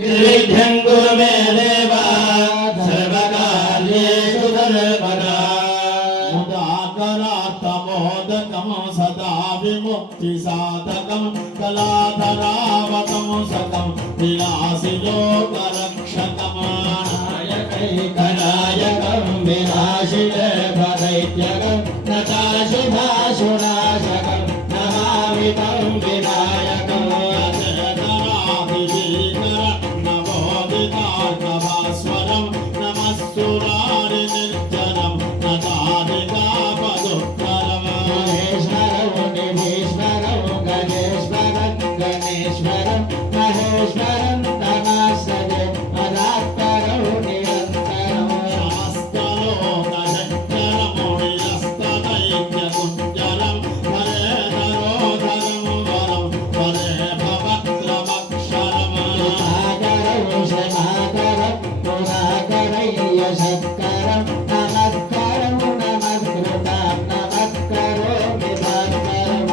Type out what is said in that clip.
विघ्नं कुरु मे देव सर्वकार्येषु सर्वदा मुदाकरात्तमोदकं सदा विमुक्तिसाधकं कलाधरावतं सकं विनाशिलोकरक्षकं नायकैकनायकं विनाशिलेभदैत्यकं नताशुभाशुनाशकं नमामि तं विनायकम् स्वरं नमस्तुरारि निर्जनं नतादिकापदुत्तरम् महेश्वरं निधीश्वरं गणेश्वरं गणेश्वरं महेश्वरं नमस्ते मदात्तरं निरन्तरं समस्तलोकशक्करमुनिरस्तदैत्यकुञ्जरं हरेधरोधरं वरं हरे भवत्रमक्षरम् शक्करं नमस्कारं नमस्कृतं नमस्करोमि भक्तरं